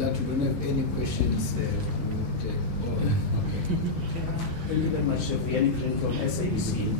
That we don't have any questions. Okay. Thank you very much, Vianney from SABC.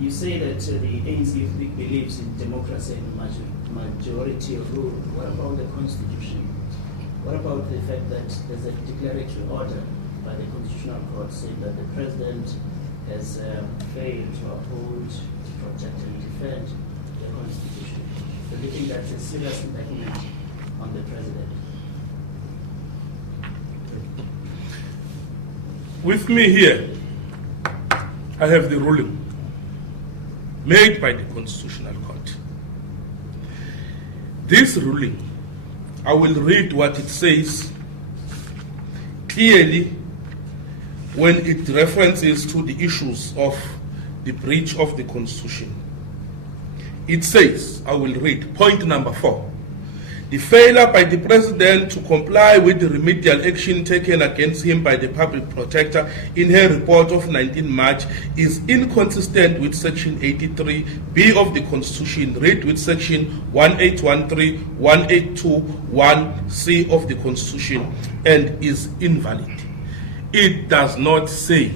You say that the ANC believes in democracy and majority rule. What about the Constitution? What about the fact that there's a declaratory order by the Constitutional Court saying that the President has failed to uphold, protect, and defend the Constitution? Do you think that's a serious indictment on the President? With me here, I have the ruling made by the Constitutional Court. This ruling, I will read what it says clearly when it references to the issues of the breach of the Constitution. It says, I will read, point number 4. The failure by the President to comply with the remedial action taken against him by the Public Protector in her report of 19 March is inconsistent with Section 83B of the Constitution, read with Section 1813, 182, 1C of the Constitution, and is invalid. It does not say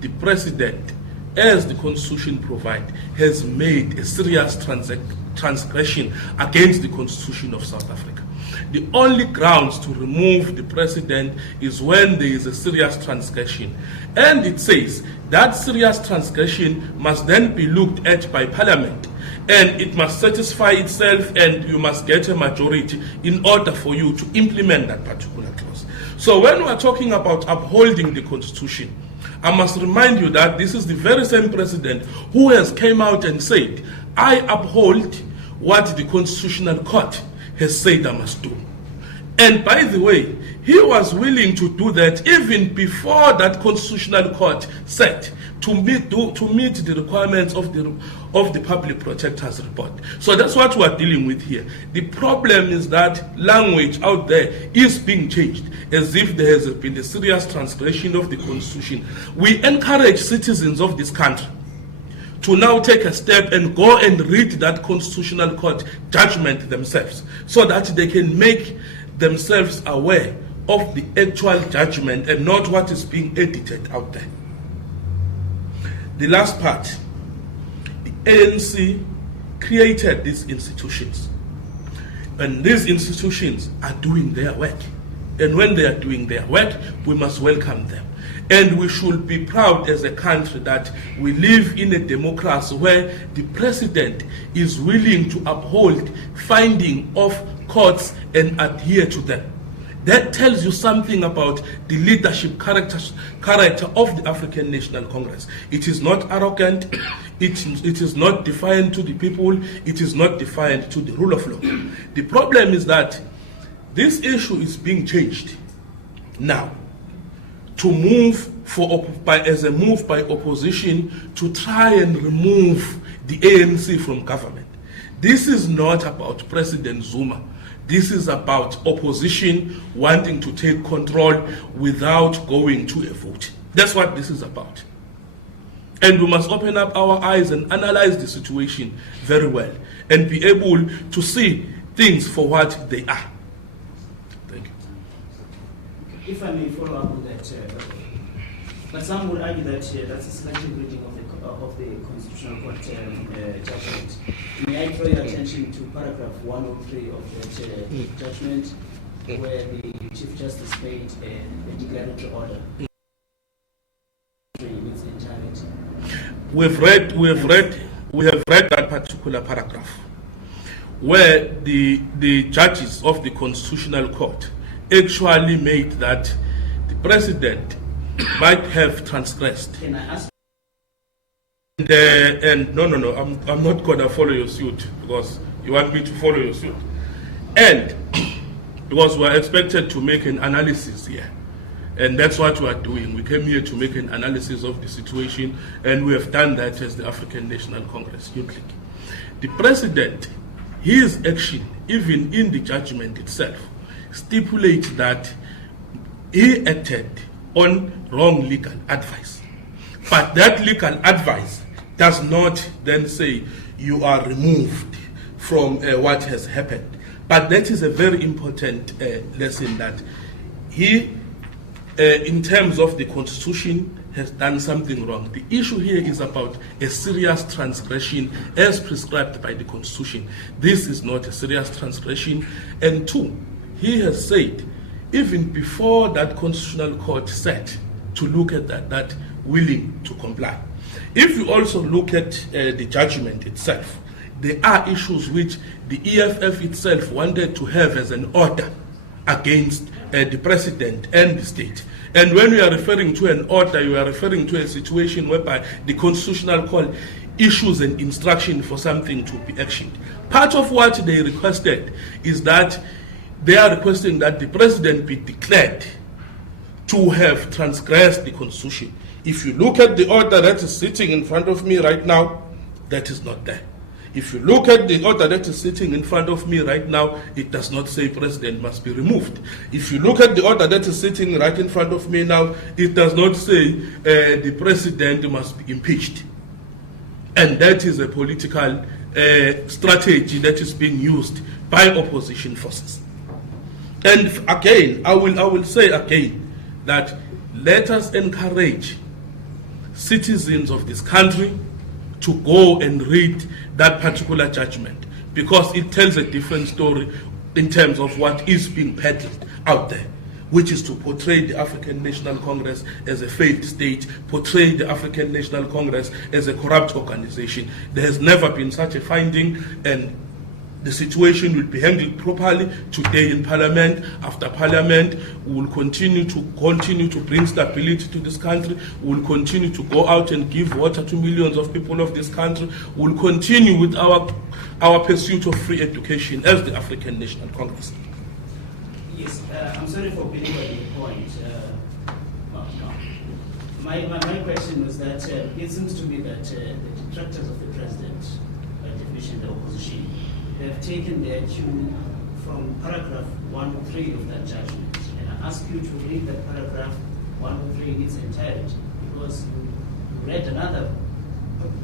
the President, as the Constitution provides, has made a serious transgression against the Constitution of South Africa. The only grounds to remove the President is when there is a serious transgression. And it says that serious transgression must then be looked at by Parliament, and it must satisfy itself, and you must get a majority in order for you to implement that particular clause. So when we are talking about upholding the Constitution, I must remind you that this is the very same President who has came out and said, I uphold what the Constitutional Court has said I must do. And by the way, he was willing to do that even before that Constitutional Court said to meet the requirements of the Public Protector's report. So that's what we are dealing with here. The problem is that language out there is being changed as if there has been a serious transgression of the Constitution. We encourage citizens of this country to now take a step and go and read that Constitutional Court judgment themselves, so that they can make themselves aware of the actual judgment and not what is being edited out there. The last part, the ANC created these institutions, and these institutions are doing their work. And when they are doing their work, we must welcome them. And we should be proud as a country that we live in a democracy where the President is willing to uphold finding of courts and adhere to them. That tells you something about the leadership character of the African National Congress. It is not arrogant, it is not defiant to the people, it is not defiant to the rule of law. The problem is that this issue is being changed now to move as a move by opposition to try and remove the ANC from government. This is not about President Zuma. This is about opposition wanting to take control without going to a vote. That's what this is about. And we must open up our eyes and analyze the situation very well and be able to see things for what they are. Thank you. If I may follow up with that, but some would argue that that's a selective reading of the Constitutional Court judgment. May I draw your attention to paragraph 103 of that judgment, where the Chief Justice made a declaratory order in its entirety? We have read that particular paragraph, where the judges of the Constitutional Court actually made that the President might have transgressed. Can I ask? And no, I'm not going to follow your suit because you want me to follow your suit. And because we are expected to make an analysis here, and that's what we are doing. We came here to make an analysis of the situation, and we have done that as the African National Congress Youth League. The President, his action, even in the judgment itself, stipulates that he acted on wrong legal advice. But that legal advice does not then say you are removed from what has happened. But that is a very important lesson that he, in terms of the Constitution, has done something wrong. The issue here is about a serious transgression as prescribed by the Constitution. This is not a serious transgression. And two, he has said, even before that Constitutional Court said to look at that willing to comply. If you also look at the judgment itself, there are issues which the EFF itself wanted to have as an order against the president and the state. And when we are referring to an order, you are referring to a situation whereby the Constitutional Court issues an instruction for something to be actioned. Part of what they requested is that they are requesting that the president be declared to have transgressed the Constitution. If you look at the order that is sitting in front of me right now, that is not there. If you look at the order that is sitting in front of me right now, it does not say president must be removed. If you look at the order that is sitting right in front of me now, it does not say the president must be impeached. And that is a political strategy that is being used by opposition forces. And again, I will say again that let us encourage citizens of this country to go and read that particular judgment, because it tells a different story in terms of what is being peddled out there, which is to portray the African National Congress as a failed state, portray the African National Congress as a corrupt organization. There has never been such a finding, and the situation will be handled properly today in Parliament. After Parliament, we will continue to bring stability to this country. We will continue to go out and give water to millions of people of this country. We will continue with our pursuit of free education as the African National Congress. Yes, I'm sorry for belaboring the point. My question was that it seems to me that the detractors of the president, by definition the opposition, they have taken their cue from paragraph 103 of that judgment. And I ask you to read that paragraph 103 in its entirety, because you read another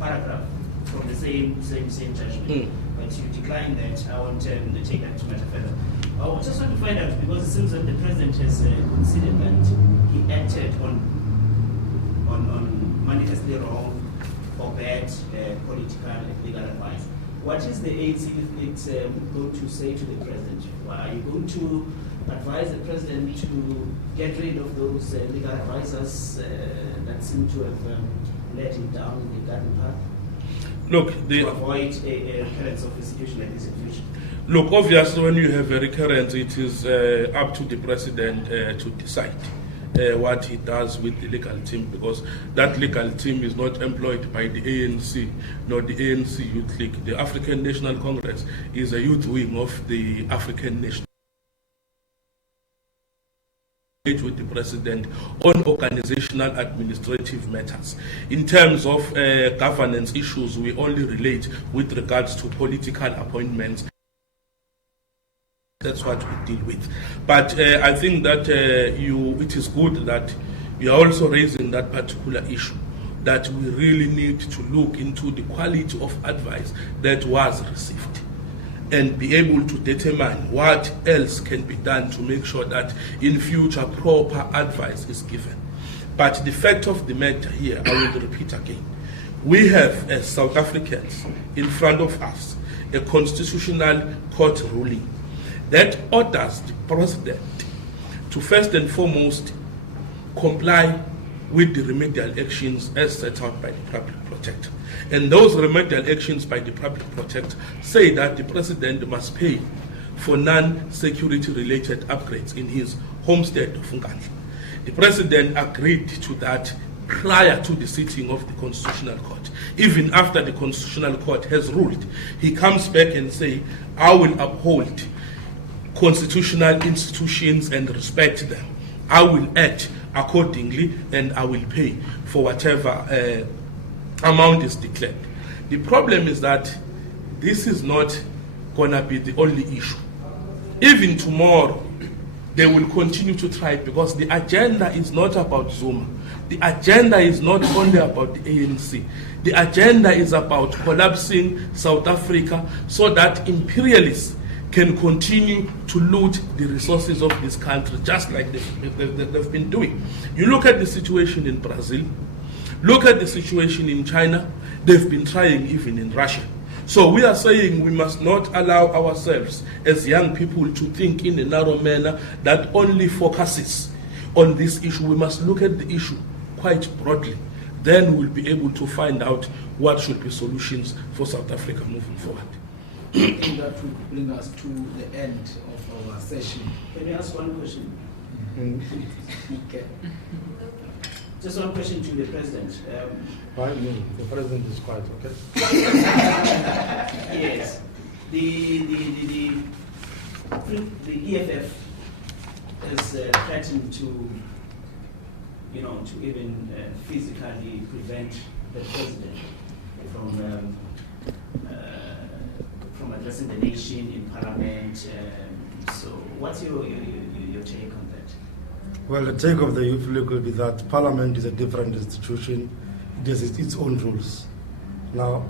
paragraph from the same judgment, but you declined that. I want to take that to matter further. I just want to find out, because it seems that the president has considered that he acted on manifestly wrong or bad political and legal advice. What is the ANC going to say to the president? Are you going to advise the president to get rid of those legal advisors that seem to have led him down the garden path? Look, to avoid a recurrence of a situation like this in future? Look, obviously when you have a recurrence, it is up to the president to decide what he does with the legal team, because that legal team is not employed by the ANC nor the ANC Youth League. The African National Congress is a youth wing of the African National with the president on organizational administrative matters. In terms of governance issues, we only relate with regards to political appointments. That's what we deal with. But I think that it is good that you are also raising that particular issue, that we really need to look into the quality of advice that was received and be able to determine what else can be done to make sure that in future proper advice is given. But the fact of the matter here, I will repeat again, we have as South Africans in front of us a constitutional court ruling that orders the president to first and foremost comply with the remedial actions as set out by the public protector. And those remedial actions by the public protector say that the president must pay for non-security related upgrades in his homestead of Nkandla. The president agreed to that prior to the sitting of the Constitutional Court. Even after the Constitutional Court has ruled, he comes back and says, I will uphold constitutional institutions and respect them. I will act accordingly and I will pay for whatever amount is declared. The problem is that this is not going to be the only issue. Even tomorrow, they will continue to try, because the agenda is not about Zuma. The agenda is not only about the ANC. The agenda is about collapsing South Africa so that imperialists can continue to loot the resources of this country just like they've been doing. You look at the situation in Brazil, look at the situation in China, they've been trying even in Russia. So we are saying we must not allow ourselves as young people to think in a narrow manner that only focuses on this issue. We must look at the issue quite broadly. Then we'll be able to find out what should be solutions for South Africa moving forward. I think that will bring us to the end of our session. Can you ask one question? Okay. Just one question to the President. Why me? The President is quiet, okay? Yes. The EFF has threatened to, to even physically prevent the President from addressing the nation in Parliament. So what's your take on that? Well, the take of the Youth League will be that Parliament is a different institution. It has its own rules. Now,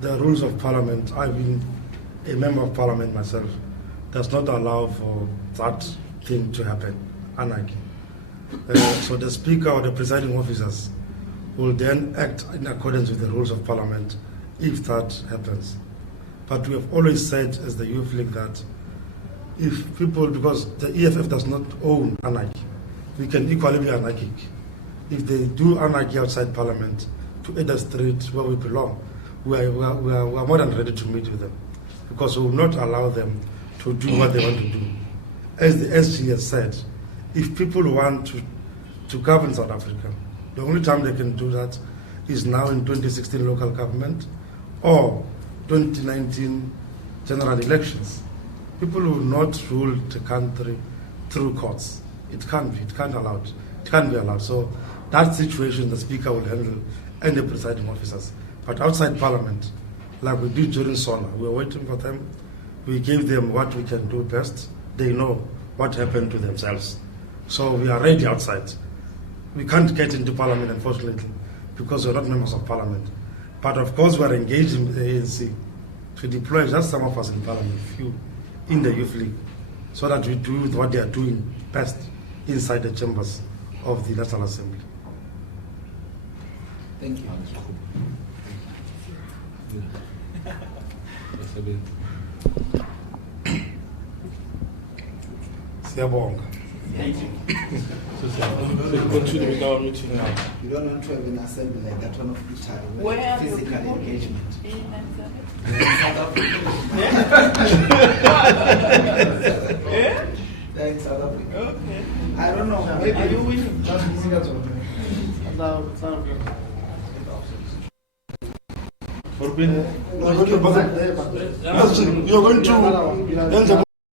the rules of Parliament, I've been a member of Parliament myself, does not allow for that thing to happen, anarchy. So the Speaker or the presiding officers will then act in accordance with the rules of Parliament if that happens. But we have always said as the Youth League that if people, because the EFF does not own anarchy, we can equally be anarchic. If they do anarchy outside Parliament to either street where we belong, we are more than ready to meet with them, because we will not allow them to do what they want to do. As the SG has said, if people want to govern South Africa, the only time they can do that is now in 2016 local government or 2019 general elections. People will not rule the country through courts. It can't be allowed. So that situation the Speaker will handle and the presiding officers. But outside Parliament, like we did during SONA, we were waiting for them. We gave them what we can do best. They know what happened to themselves. So we are ready outside. We can't get into Parliament, unfortunately, because we're not members of Parliament. But of course, we are engaging with the ANC to deploy just some of us in Parliament, few in the Youth League, so that we do what they are doing best inside the chambers of the National Assembly. Thank you. Siyabonga. Thank you. We'll continue with our meeting now. You don't want to have an assembly like that one of Italy, Where are the physical people? engagement. In South Africa. They're in South Africa. Okay. I don't know. Maybe Are you winning? You're going to